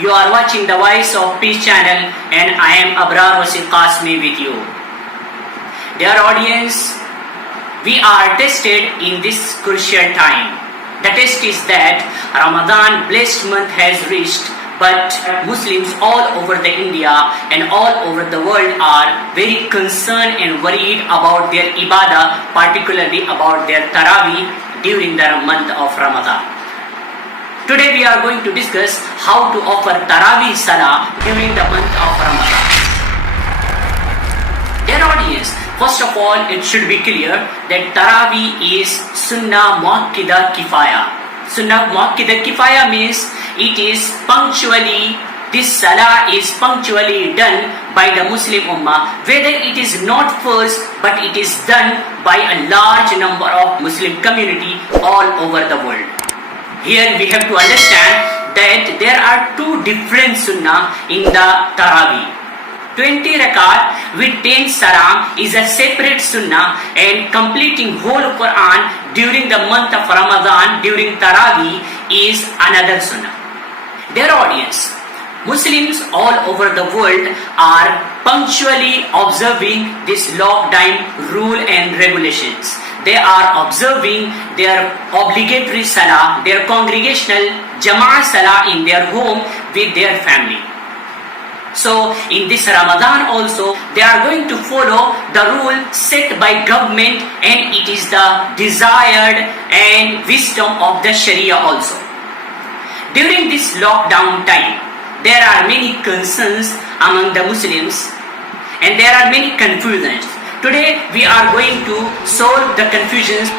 You are watching the Voice of Peace channel and I am Abrar Wasil Qasmi with you. Dear audience, we are tested in this crucial time. The test is that Ramadan blessed month has reached, but Muslims all over the India and all over the world are very concerned and worried about their ibadah, particularly about their Taraweeh during the month of Ramadan. Today we are going to discuss how to offer Taraweeh Salah during the month of Ramadan. Dear audience, first of all, it should be clear that Taraweeh is Sunnah Muakkida Kifaya. Sunnah Muakkida Kifaya means it is punctually, this Salah is punctually done by the Muslim Ummah, whether it is not first, but it is done by a large number of Muslim community all over the world. Here we have to understand that there are two different Sunnah in the Taraweeh. 20 rakat with 10 salam is a separate Sunnah, and completing whole Quran during the month of Ramadan during Taraweeh is another Sunnah. Dear audience, Muslims all over the world are punctually observing this lockdown rule and regulations. They are observing their obligatory salah, their congregational Jama'ah salah in their home with their family. So in this Ramadan also, they are going to follow the rule set by government, and it is the desired and wisdom of the Sharia also. During this lockdown time, there are many concerns among the Muslims and there are many confusions. Today we are going to solve the confusions.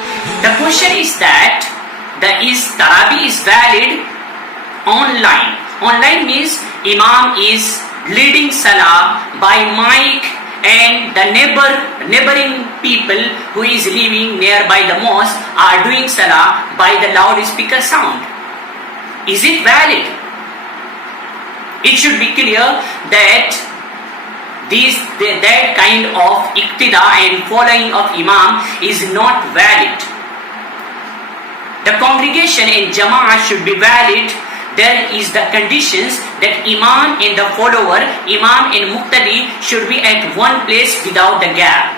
The question is that is Taraweeh is valid online. Online means Imam is leading Salah by mic and the neighboring people who is living nearby the mosque are doing Salah by the loudspeaker sound. Is it valid? It should be clear that that kind of iqtida and following of Imam is not valid. The congregation and Jama'ah should be valid. There is the conditions that Imam and the follower, Imam and Muqtadi should be at one place without the gap.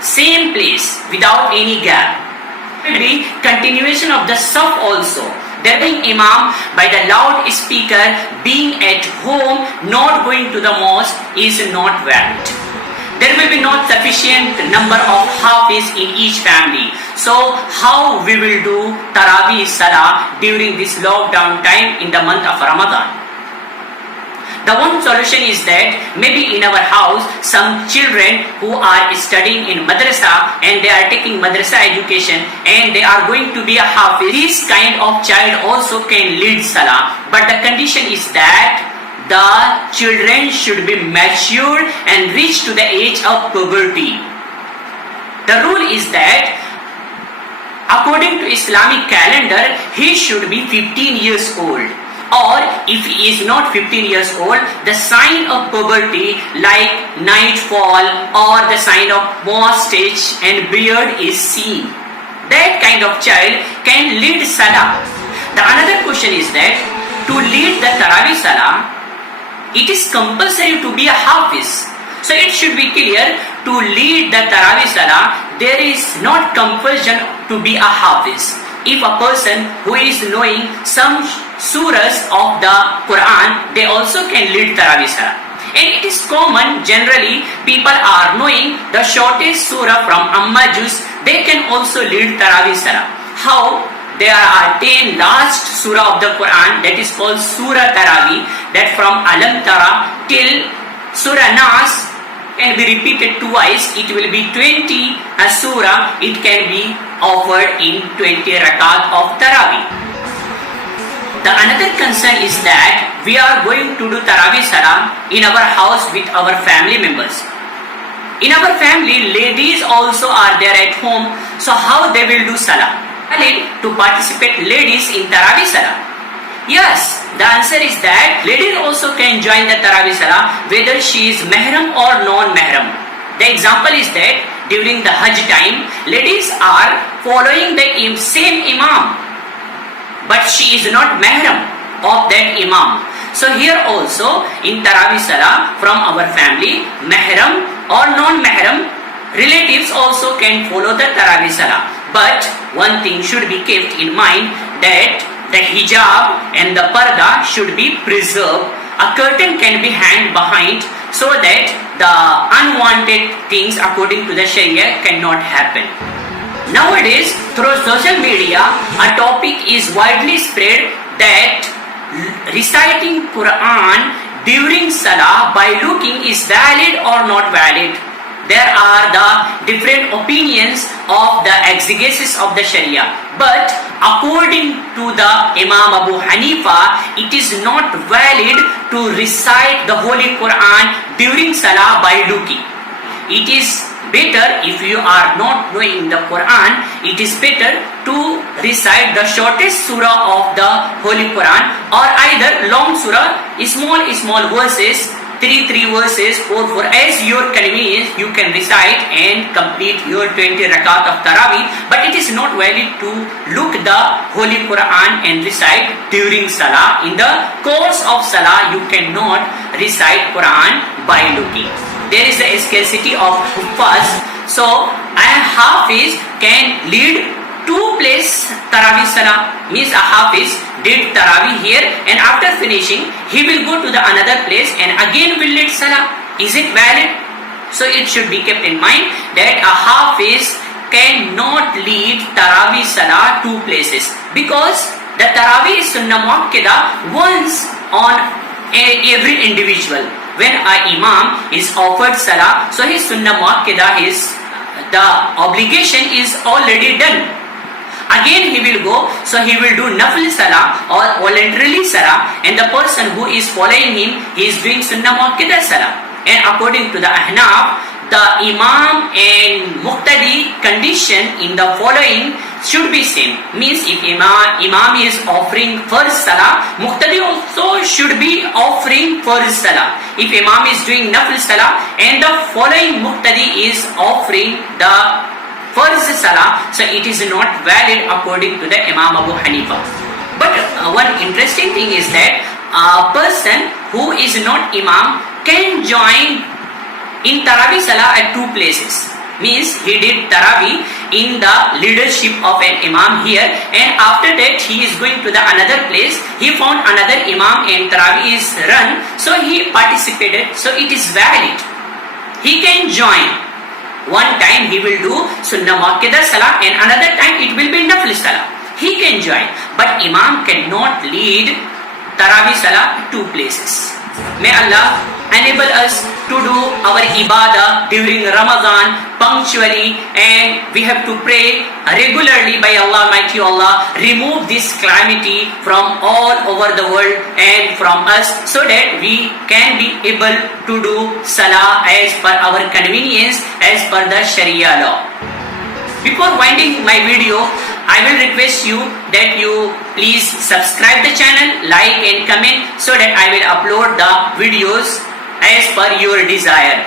Same place without any gap. It will be continuation of the saf also. There being Imam by the loudspeaker, being at home, not going to the mosque is not valid. There will be not sufficient number of hafiz in each family. So how we will do Taraweeh Salah during this lockdown time in the month of Ramadan? The one solution is that maybe in our house some children who are studying in madrasa and they are taking madrasa education and they are going to be a hafiz. This kind of child also can lead Salah, but the condition is that the children should be matured and reach to the age of puberty. The rule is that according to Islamic calendar, he should be 15 years old. Or if he is not 15 years old, the sign of puberty like nightfall or the sign of mustache and beard is seen. That kind of child can lead Salah. The another question is that to lead the Taraweeh Salah, it is compulsory to be a hafiz. So it should be clear, to lead the Taraweeh Salah, there is not compulsion to be a hafiz. If a person who is knowing some surahs of the Quran, they also can lead Taraweeh Salah. And it is common, generally, people are knowing the shortest surah from Amma Juz, they can also lead Taraweeh Salah. How? There are 10 last surah of the Quran, that is called Surah Taraweeh, that from Alam Tara till Surah Nas can be repeated twice. It will be 20 a surah, it can be offered in 20 rakat of Taraweeh. The another concern is that we are going to do Taraweeh Salah in our house with our family members. In our family, ladies also are there at home, so how they will do Salah? To participate ladies in Taraweeh Salah? Yes, the answer is that ladies also can join the Taraweeh Salah whether she is mahram or non-mahram. The example is that during the Hajj time, ladies are following the same Imam, but she is not mahram of that Imam. So here also in Tarawih Salah from our family, Mahram or non-Mahram relatives also can follow the Tarawih Salah. But one thing should be kept in mind, that the hijab and the parda should be preserved. A curtain can be hanged behind so that the unwanted things according to the Sharia cannot happen. Nowadays, through social media, a topic is widely spread that reciting Quran during Salah by looking is valid or not valid. There are the different opinions of the exegesis of the Sharia. But according to the Imam Abu Hanifa, it is not valid to recite the Holy Quran during Salah by looking. It is better, if you are not knowing the Quran, it is better to recite the shortest surah of the Holy Quran, or either long surah, small verses, 3 verses, 4 as your convenience you can recite and complete your 20 rakat of Tarawih. But it is not valid to look the Holy Quran and recite during Salah. In the course of Salah you cannot recite Quran by looking. There is a scarcity of huffaz, so a hafiz can lead 2 place Tarawih Salah. Means a hafiz did Tarawih here, and after finishing he will go to the another place and again will lead Salah. Is it valid? So it should be kept in mind that a hafiz cannot lead Tarawih Salah 2 places, because the Tarawih is Sunnah Muakkada once on every individual. When a Imam is offered Salah, so his Sunnah Muakkada, the obligation is already done. Again he will go, so he will do Nafil Salah or voluntarily Salah, and the person who is following him, he is doing Sunnah Muakkada Salah. And according to the Ahnaf, the Imam and Muqtadi condition in the following should be same. Means if Imam is offering first Salah, Muqtadi also should be offering first Salah. If Imam is doing Nafil Salah and the following Muqtadi is offering the first Salah, so it is not valid according to the Imam Abu Hanifa. But one interesting thing is that a person who is not Imam can join in Tarawih Salah at 2 places. Means he did Tarawih in the leadership of an Imam here, and after that he is going to the another place, he found another Imam and Tarawih is run, so he participated, so it is valid. He can join. One time he will do Sunnah Muakkada Salah and another time it will be Nafil Salah. He can join, but Imam cannot lead Tarawih Salah 2 places. May Allah enable us to do our ibadah during Ramadan punctually, and we have to pray regularly by Allah, Almighty Allah, remove this calamity from all over the world and from us, so that we can be able to do Salah as per our convenience, as per the Sharia law. Before winding my video, I will request you that you please subscribe the channel, like and comment, so that I will upload the videos as per your desire.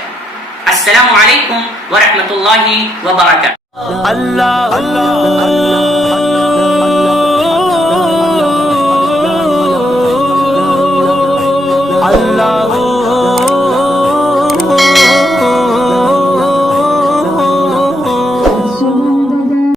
Assalamu alaikum wa rahmatullahi wa barakatuh. Allah, Allah, Allah.